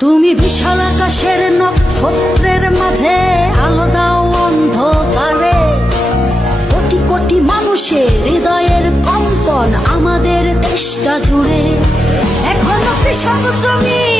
তুমি বিশাল আকাশের নক্ষত্রের মাঝে আলো দাও অন্ধকারে, কোটি কোটি মানুষের হৃদয়ের কম্পন আমাদের দেশটা জুড়ে। এখনো কৃষক শ্রমিক